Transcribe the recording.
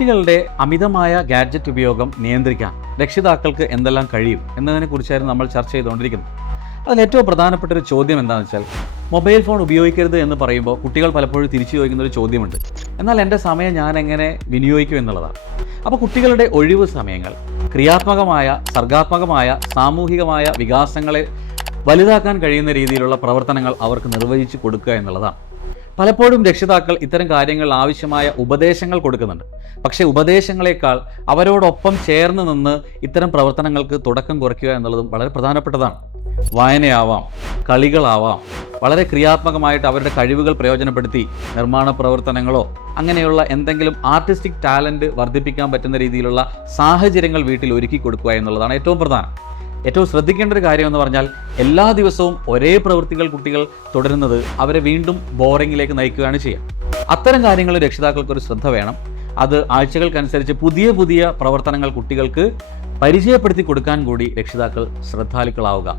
കുട്ടികളുടെ അമിതമായ ഗാഡ്ജറ്റ് ഉപയോഗം നിയന്ത്രിക്കാൻ രക്ഷിതാക്കൾക്ക് എന്തെല്ലാം കഴിയും എന്നതിനെക്കുറിച്ചായിരുന്നു നമ്മൾ ചർച്ച ചെയ്തുകൊണ്ടിരിക്കുന്നത്. അതിൽ ഏറ്റവും പ്രധാനപ്പെട്ട ഒരു ചോദ്യം എന്താണെന്ന് വെച്ചാൽ, മൊബൈൽ ഫോൺ ഉപയോഗിക്കരുത് എന്ന് പറയുമ്പോൾ കുട്ടികൾ പലപ്പോഴും തിരിച്ചു ചോദിക്കുന്ന ഒരു ചോദ്യമുണ്ട്, എന്നാൽ എൻ്റെ സമയം ഞാൻ എങ്ങനെ വിനിയോഗിക്കും എന്നുള്ളതാണ്. അപ്പോൾ കുട്ടികളുടെ ഒഴിവ് സമയങ്ങൾ ക്രിയാത്മകമായ, സർഗാത്മകമായ, സാമൂഹികമായ വികാസങ്ങളെ വലുതാക്കാൻ കഴിയുന്ന രീതിയിലുള്ള പ്രവർത്തനങ്ങൾ അവർക്ക് നിർവഹിച്ചു കൊടുക്കുക എന്നുള്ളതാണ്. പലപ്പോഴും രക്ഷിതാക്കൾ ഇത്തരം കാര്യങ്ങളിൽ ആവശ്യമായ ഉപദേശങ്ങൾ കൊടുക്കുന്നുണ്ട്. പക്ഷേ ഉപദേശങ്ങളെക്കാൾ അവരോടൊപ്പം ചേർന്ന് നിന്ന് ഇത്തരം പ്രവർത്തനങ്ങൾക്ക് തുടക്കം കുറിക്കുക എന്നുള്ളതും വളരെ പ്രധാനപ്പെട്ടതാണ്. വായനയാവാം, കളികളാവാം, വളരെ ക്രിയാത്മകമായിട്ട് അവരുടെ കഴിവുകൾ പ്രയോജനപ്പെടുത്തി നിർമ്മാണ പ്രവർത്തനങ്ങളോ അങ്ങനെയുള്ള എന്തെങ്കിലും ആർട്ടിസ്റ്റിക് ടാലൻറ്റ് വർദ്ധിപ്പിക്കാൻ പറ്റുന്ന രീതിയിലുള്ള സാഹചര്യങ്ങൾ വീട്ടിൽ ഒരുക്കി കൊടുക്കുക എന്നുള്ളതാണ് ഏറ്റവും പ്രധാനം. ഏറ്റവും ശ്രദ്ധിക്കേണ്ട ഒരു കാര്യം എന്ന് പറഞ്ഞാൽ, എല്ലാ ദിവസവും ഒരേ പ്രവൃത്തികൾ കുട്ടികൾ തുടരുന്നത് അവരെ വീണ്ടും ബോറിങ്ങിലേക്ക് നയിക്കുകയാണ് ചെയ്യുക. അത്തരം കാര്യങ്ങൾ രക്ഷിതാക്കൾക്കൊരു ശ്രദ്ധ വേണം. അത് ആഴ്ചകൾക്കനുസരിച്ച് പുതിയ പുതിയ പ്രവർത്തനങ്ങൾ കുട്ടികൾക്ക് പരിചയപ്പെടുത്തി കൊടുക്കാൻ കൂടി രക്ഷിതാക്കൾ ശ്രദ്ധാലുക്കളാവുക.